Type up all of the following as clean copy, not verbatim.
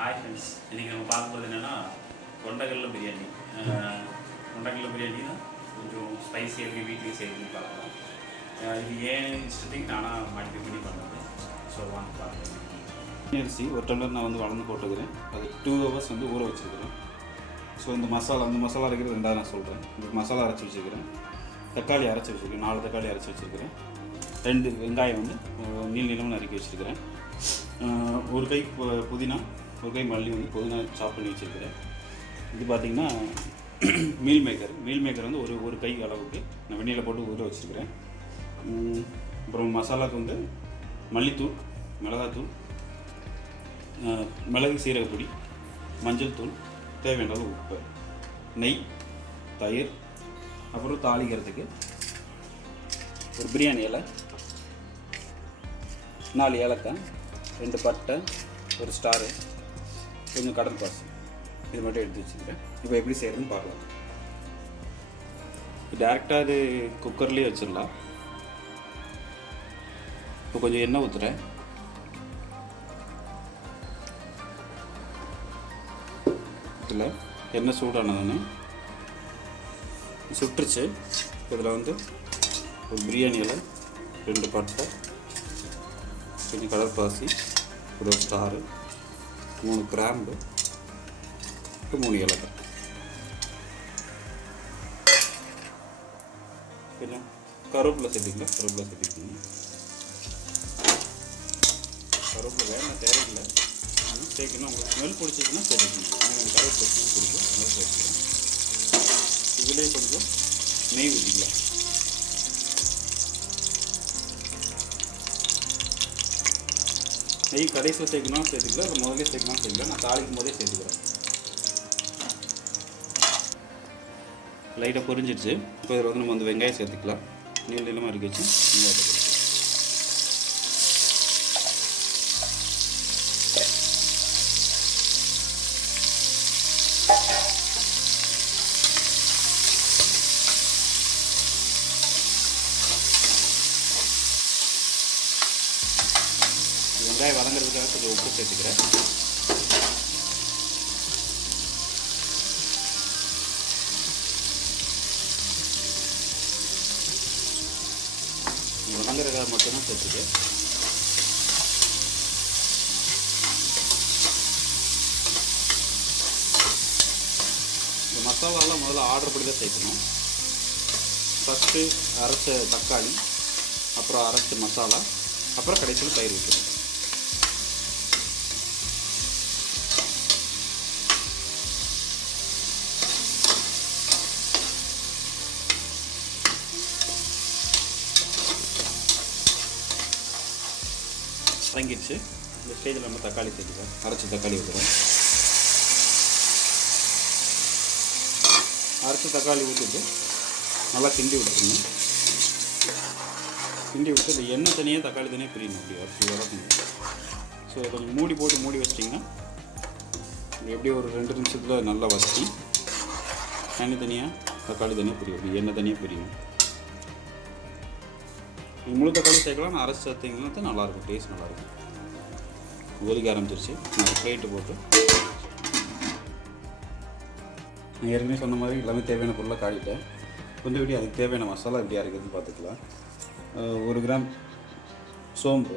Hi friends, இன்றைக்கி நம்ம பார்க்கும்போது என்னென்னா கொண்டக்கடலை பிரியாணி. கொண்டக்கடலை பிரியாணி தான் கொஞ்சம் ஸ்பைஸி எப்படி வீட்லேயும் செய்யணும்னு பார்க்கலாம். இது ஏன் இஷ்டத்துக்கு நானாக மாடிஃபை பண்ணி பண்ணுறது. ஸோ வாங்க பார்க்கலாம். அரிசி ஒரு டம்ளர் நான் வந்து வளர்ந்து போட்டுக்கிறேன். அது 2 hours வந்து ஊற வச்சுருக்கிறேன். ஸோ இந்த மசாலா அரைக்கிறது ரெண்டாவது நான் சொல்கிறேன். இந்த மசாலா அரைச்சி வச்சுருக்கிறேன், தக்காளி அரைச்சி வச்சுருக்கேன், 4 தக்காளி அரைச்சி வச்சுருக்கிறேன், 2 வெங்காயம் வந்து நீளமாக நறுக்கி வச்சுருக்கிறேன், ஒரு கை புதினா, ஒரு கை மல்லி வந்து புதினா சாப் பண்ணி வச்சுருக்கிறேன். இது பார்த்திங்கன்னா மீல் மேக்கர் வந்து ஒரு கை அளவுக்கு நான் வெந்நீரில் போட்டு ஊற வச்சுருக்கிறேன். அப்புறம் மசாலாவுக்கு வந்து மல்லித்தூள், மிளகாத்தூள், மிளகு சீரகப்பொடி, மஞ்சள் தூள், தேவையான அளவு உப்பு, நெய், தயிர், அப்புறம் தாளிக்கிறதுக்கு ஒரு பிரியாணி இலை, 4 ஏலக்காய், 2 பட்டை, ஒரு ஸ்டாரு, கொஞ்சம் கடல் பாசி, இது மட்டும் எடுத்து வச்சுக்கிறேன். இப்போ எப்படி செய்கிறதுன்னு பார்க்கலாம். டேரெக்டாக இது குக்கர்லேயே வச்சிடலாம். இப்போ கொஞ்சம் எண்ணெய் ஊற்றுறேன். இதில் எண்ணெய் சூடானதுன்னு சுட்டுருச்சு. இதில் வந்து ஒரு பிரியாணி இலை, 2 பட்டை, கொஞ்சம் கடற்பாசி, ஒரு ஸ்டாரு, 3 கிராம்பு, 3 ஏலக்காய், கொஞ்சம் கருவேப்பிலை சேர்த்துக்கலாம். கருவேப்பிலை வேணும் தேவையில்லை, சேர்க்கணும். உங்களுக்கு ஸ்மெல் பிடிச்சிங்கன்னா சேர்த்துக்கணும். எனக்கு கருவேப்பிலை ஸ்மெல் பிடிக்கும், நல்லா சேர்த்துக்கலாம். இதுலேயே கொஞ்சம் நெய் ஊற்றிக்கலாம். நெய் கடைசியில் சேர்க்கணும் சேர்த்துக்கலாம், அப்புறம் முதல்ல சேர்க்கணும் சேர்த்துக்கலாம். நான் தாளிக்கும் போதே சேர்த்துக்கிறேன். லைட்டாக பொரிஞ்சிடுச்சு. இப்போ இதில் வந்து நம்ம வந்து வெங்காயம் சேர்த்துக்கலாம். நீளமாக இருக்கு வச்சு வெங்காயத்தை சேர்த்துக்கலாம். வெங்காயம் வதங்கிறதுக்காக கொஞ்சம் உப்பு சேர்த்துக்கிறேன். வதங்கிறதுக்காக மட்டும்தான் சேர்த்துக்கேன். இந்த மசாலாலாம் முதல்ல ஆர்டர் படி தான் சேர்க்கணும். ஃபஸ்ட்டு அரைச்ச தக்காளி, அப்புறம் அரைச்ச மசாலா, அப்புறம் கடைசியில் தயிர் ஊற்றணும். வதங்கிடுச்சு. இந்த ஸ்டேஜில் நம்ம தக்காளி சேர்த்துக்கலாம். அரைச்சி தக்காளி ஊற்றுறோம். அரைச்சி தக்காளி ஊற்றிட்டு நல்லா கிண்டி விட்டுருணும். கிண்டி விட்டு இந்த எண்ணெய் தனியாக தக்காளி தனியாக பிரியணும். அப்படி வதக்கணும். ஸோ கொஞ்சம் மூடி வச்சிட்டிங்கன்னா எப்படி ஒரு 2 நிமிஷத்தில் நல்லா வதக்கி தனியாக தக்காளி தனியாக பிரியும். அப்படி எண்ணெய் தனியாக பிரியும். முழு தக்காளி சேர்க்கலாம். நான் அரைச்சி சேர்த்திங்கன்னா நல்லாயிருக்கும், டேஸ்ட் நல்லாயிருக்கும். கொதிக்க ஆரம்பிச்சிருச்சு. நான் பிளேட்டு போட்டு நான் ஏற்கனவே சொன்ன மாதிரி எல்லாமே தேவையான பொருளை காட்டிட்டேன். கொஞ்சம் எப்படி அதுக்கு தேவையான மசாலா எப்படி அரைக்கிறதுன்னு பார்த்துக்கலாம். 1 கிராம் சோம்பு,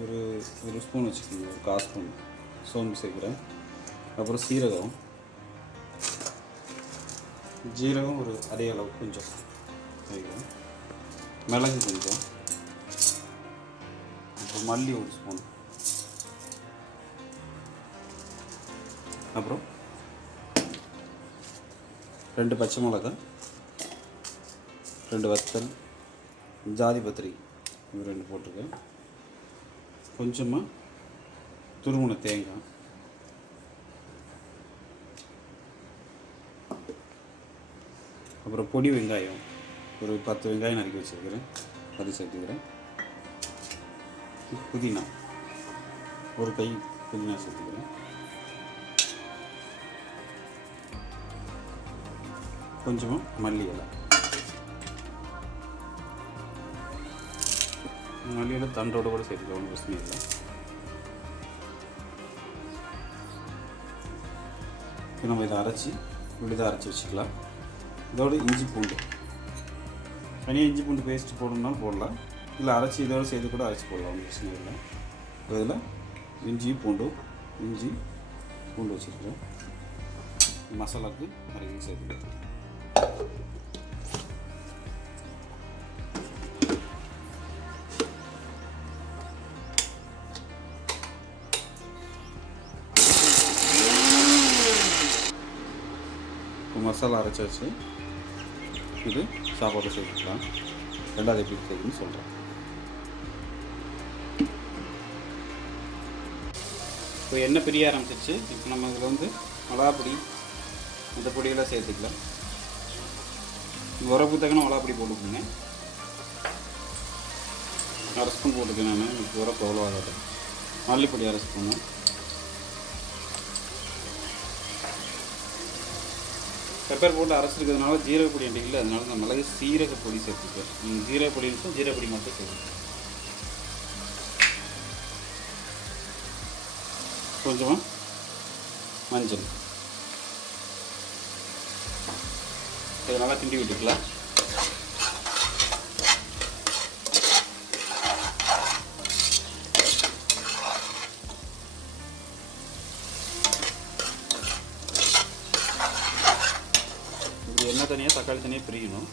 ஒரு ஸ்பூன் வச்சுக்கோங்க, ஒரு 1/4 ஸ்பூன் சோம்பு சேர்க்குறேன். அப்புறம் ஜீரகம் ஒரு அதே அளவு கொஞ்சம் வைக்கிறேன். மிளகு கொஞ்சம், அப்புறம் மல்லி 1 ஸ்பூன், அப்புறம் 2 பச்சை மிளகாய், 2 வத்தல், ஜாதி பத்திரி, இது 2 போட்டிருக்கேன். கொஞ்சமாக துருவின தேங்காய், அப்புறம் பொடி வெங்காயம் ஒரு 10 வெங்காயம் நறுக்கி வச்சுருக்கிறேன், அது சேர்த்துக்கிறேன். புதினா ஒரு கை புதினா சேர்த்துக்கிறேன். கொஞ்சமாக மல்லி இலை, மல்லியில் தண்டோடு கூட சேர்த்துக்கலாம், ஒன்றும் பிரச்சனை இல்லை. இப்போ நம்ம இதை அரைச்சி விழுதாக அரைச்சி வச்சுக்கலாம். இதோடு இஞ்சி பூண்டு தனியாக இஞ்சி பூண்டு பேஸ்ட்டு போடணும்னாலும் போடலாம், இல்லை அரைச்சி இதோடு சேர்த்து கூட அரைச்சி போடலாம், ஒன்றும் பிரச்சனை இல்லை. இதில் இஞ்சி பூண்டு வச்சுருக்கிறேன். மசாலாவுக்கு நிறைய சேர்த்துக்கலாம். மசாலா அரைச்சி வச்சு இது சாப்பாடு சேர்த்துக்கலாம். ரெண்டாவது எப்படி சேர்த்துன்னு சொல்கிறேன். இப்போ எண்ணெய் பிரிய ஆரம்பிச்சிருச்சு. இப்போ நம்ம இதில் வந்து மிளகாப்பொடி இந்த பொடியெல்லாம் சேர்த்துக்கலாம். உரப்பு தக்கன மிளகாப்பொடி போட்டுக்கோங்க. 1/2 ஸ்பூன் போட்டுக்கேன் நான். எனக்கு உரப்பு அவ்வளோ ஆகாது. மல்லிப்பொடி 1/2 ஸ்பூனு, பெப்பர் போட்டு அரைச்சிருக்கிறதுனால ஜீரகப்பொடி என்கிட்ட இல்லை, அதனால நான் மிளகு சீரகப்பொடி சேர்த்துப்பேன். நீங்கள் ஜீரகப்பொடி இருந்துச்சும் ஜீரகப்பொடி மட்டும் சேர்த்துப்பேன். கொஞ்சமாக மஞ்சள் இதை நல்லா கிண்டி விட்டுக்கலாம். இப்படி எண்ணெய் தனியாக தக்காளி தனியாக பிரிக்கணும்.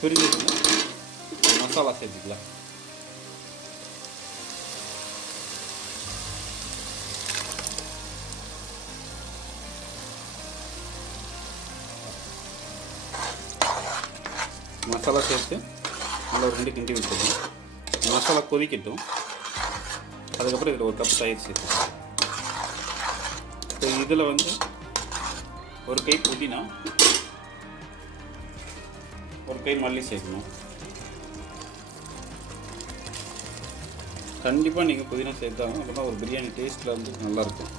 பிரிஞ்சிருக்குன்னா மசாலா சேர்த்துக்கலாம். மசாலா சேர்த்து நல்லா 2 கிண்டி விட்டுருக்கோம். மசாலா கொதிக்கட்டும். அதுக்கப்புறம் இதில் 1 கப் தயிர் சேர்த்துக்கலாம். இப்போ இதில் வந்து 1 கை புதினா, 1 கை மல்லி சேர்க்கணும். கண்டிப்பாக நீங்கள் புதினா சேர்த்தாங்க, அப்படின்னா ஒரு பிரியாணி டேஸ்ட்டில் வந்து நல்லாயிருக்கும்.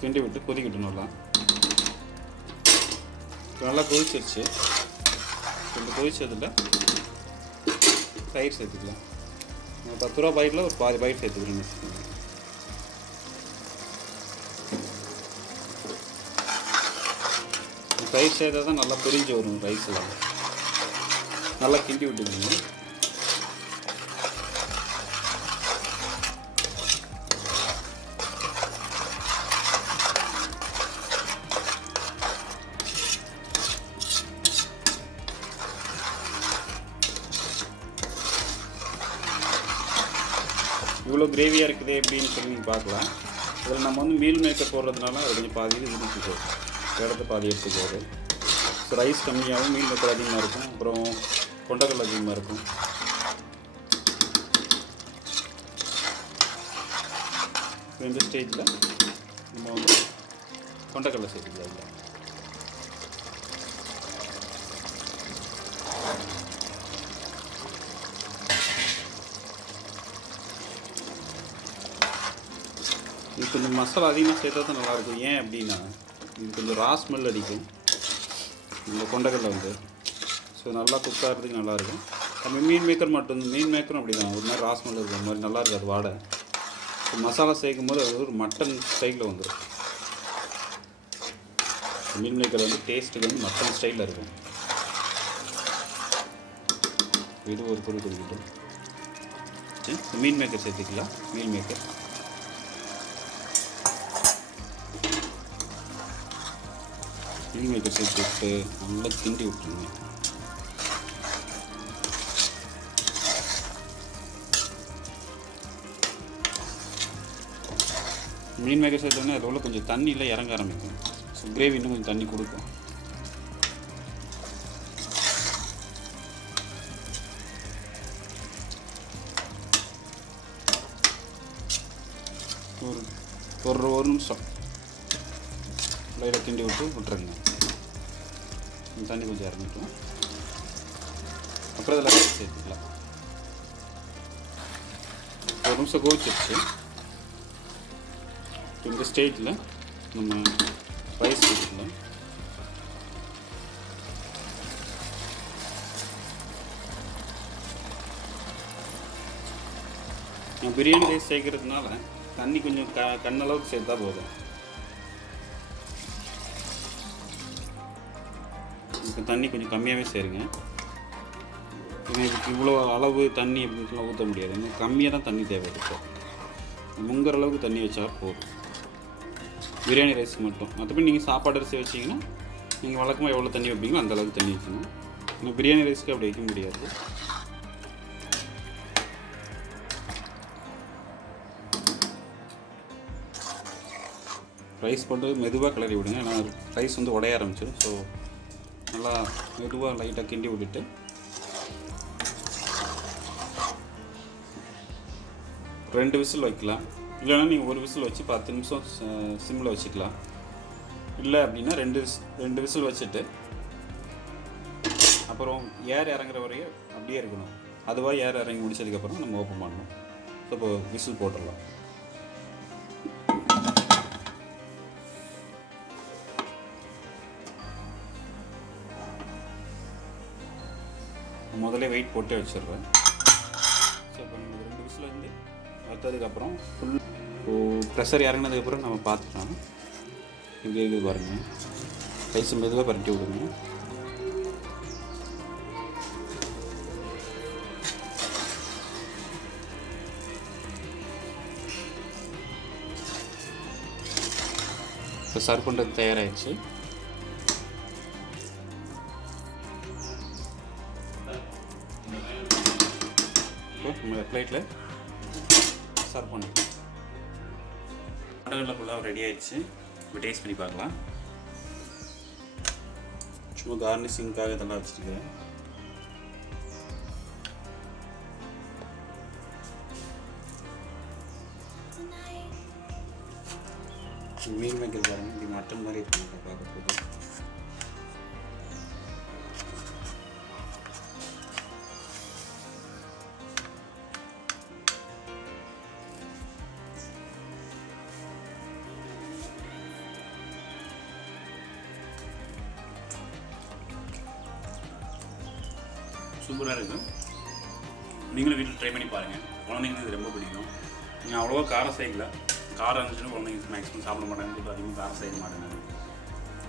கிண்டி விட்டு கொதிக்கட்டும். நல்லா கொதிச்சிருச்சு. இந்த கொதிச்சதில் தயிர் சேர்த்துக்கலாம். 10 ரூபா பாக்கெட்டில் ஒரு பாதி பாக்கெட் சேர்த்துக்கிறேன். தயிர் சேர்த்தா தான் நல்லா பிரிஞ்சு வரும் ரைஸில். நல்லா கிண்டி விட்டுக்கணும். இவ்வளோ கிரேவியாக இருக்குது எப்படின்னு சொல்லி நீங்கள் பார்க்கலாம். இதில் நம்ம வந்து மீல் மேக்கர் போடுறதுனால அது கொஞ்சம் பாதி இது போகும், இடத்த பாதி எடுத்துக்கோது. ஸோ ரைஸ் கம்மியாகவும் மீல் மேக்கர் அதிகமாக இருக்கும், அப்புறம் கொண்டக்கடலை அதிகமாக இருக்கும். இந்த ஸ்டேஜில் நம்ம வந்து கொண்டக்கடலை சேர்த்துக்கலாம். இது கொஞ்சம் மசாலா அதிகமாக சேர்த்தா தான் நல்லாயிருக்கும். ஏன் அப்படின்னா இது கொஞ்சம் ரா ஸ்மெல் அடிக்கும் இந்த கொண்டக்கடலை வந்து. ஸோ நல்லா குக் ஆகிறதுக்கு நல்லாயிருக்கும். நம்ம மீன் மேக்கர் மட்டும், மீன் மேக்கரும் அப்படி தான் ஒரு மாதிரி ரா ஸ்மெல் இருக்கிற மாதிரி நல்லா இருக்காது வாடை. மசாலா சேர்க்கும் போது அது ஒரு மட்டன் ஸ்டைலில் வந்துடும். மீன் மேக்கர் வந்து டேஸ்ட்டுக்கு வந்து மட்டன் ஸ்டைலில் இருக்கும். இது ஒரு பொருள் கொடுக்கட்டும். மீன் மேக்கர் சேர்த்துக்கலாம். மீன் மேக்கர் சேர்த்துட்டு நல்லா கிண்டி விட்டுருங்க. மீன் மேக்கர் சேர்த்தோன்னே அதில் உள்ள கொஞ்சம் தண்ணியில் இறங்க ஆரம்பிக்கும். ஸோ கிரேவி இன்னும் கொஞ்சம் தண்ணி கொடுக்கும். ஒரு நிமிஷம் லைட்டாக கிண்டி விட்டுருங்க. தண்ணி கொஞ்சம் இறங்கிட்டோம். அப்புறம் இதில் ரைஸ் சேர்த்துக்கலாம். ஒரு நிமிஷம் கோவிச்சிருச்சு. இந்த ஸ்டேஜில் நம்ம ரைஸ் சேர்த்துக்கலாம். பிரியாணி ரைஸ் சேர்க்கறதுனால தண்ணி கொஞ்சம் கண்ணளவுக்கு சேர்த்தா போதும். இப்போ தண்ணி கொஞ்சம் கம்மியாகவே சேருங்க. இதுக்கு இவ்வளோ அளவு தண்ணி அப்படின்ட்டுலாம் ஊற்ற முடியாது. இன்னும் கம்மியாக தான் தண்ணி தேவை இருக்கும். முங்குற அளவுக்கு தண்ணி வச்சா போதும் பிரியாணி ரைஸ் மட்டும். மற்றபடி நீங்கள் சாப்பாடு அரிசி வச்சிங்கன்னா நீங்கள் வழக்கமாக எவ்வளோ தண்ணி வைப்பீங்களோ அந்த அளவுக்கு தண்ணி வைக்கணும். இன்னும் பிரியாணி ரைஸ்க்கு அப்படி வைக்க முடியாது. ரைஸ் போட்டு மெதுவாக கிளறி விடுங்க. ஏன்னா ரைஸ் வந்து உடைய ஆரம்பிச்சிடும். ஸோ நல்லா மெதுவாக லைட்டாக கிண்டி விட்டுட்டு ரெண்டு விசில் வைக்கலாம். இல்லைன்னா நீங்கள் ஒரு விசில் வச்சு 10 நிமிஷம் சிம்மில் வச்சுக்கலாம். இல்லை அப்படின்னா ரெண்டு விசில் வச்சுட்டு அப்புறம் ஏர் இறங்குற வரையும் அப்படியே இருக்கணும். அதுவாக ஏர் இறங்கி முடிச்சதுக்கப்புறம் நம்ம ஓப்பன் பண்ணணும். ஸோ இப்போ விசில் போட்டுடலாம். முதல்ல வெயிட் போட்டு வச்சிடுறேன். ஸோ இப்போ நம்ம 2 விசில் வந்து வற்றதுக்கப்புறம் ஃபுல் ப்ரெஷர் இறங்கினதுக்கப்புறம் நம்ம பார்த்துட்டோம். இப்படி இருக்குது பாருங்கள். ரைஸ் மெதுவாக பரட்டி விடுங்க. இப்போ சர்வ் பண்ணுறது தயாராகிடுச்சு. நம்ம பிளேட்டில் சர்வ் பண்ணிக்கலாம். கொண்டக்கடலை புலாவ் ரெடி ஆயிடுச்சு. இப்போ டேஸ்ட் பண்ணி பார்க்கலாம். சும்மா கார்னிஷிங்காக இதெல்லாம் வச்சுருக்கேன். மீன் மேக்கர் பாருங்கள். இப்படி மட்டன் மாதிரி இருக்குங்க பார்க்க போது. சூப்பராக இருக்கும். நீங்களும் வீட்டில் ட்ரை பண்ணி பாருங்கள். குழந்தைங்களுக்கு இது ரொம்ப பிடிக்கும். நீங்கள் அவ்வளோவா காரம் சேர்க்கல. காரம் இருந்துச்சுன்னா குழந்தைங்க மேக்ஸிமம் சாப்பிட மாட்டாங்க. இப்போ அதிகமாக காரம் சேர்க்க மாட்டேங்க.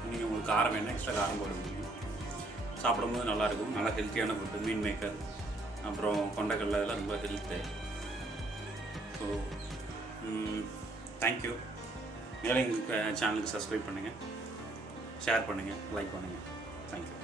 நீங்கள் உங்களுக்கு காரம் வேணும் எக்ஸ்ட்ரா காரம் போட முடியும். சாப்பிடும்போது நல்லாயிருக்கும். நல்லா ஹெல்த்தியான ஃபுட்டு. மீன் மேக்கர் அப்புறம் கொண்டக்கடலை இதெல்லாம் ரொம்ப ஹெல்த்து. So thank you. மேலே எங்களுக்கு சேனலுக்கு சப்ஸ்கிரைப் பண்ணுங்கள், ஷேர் பண்ணுங்கள், லைக் பண்ணுங்கள். தேங்க்யூ.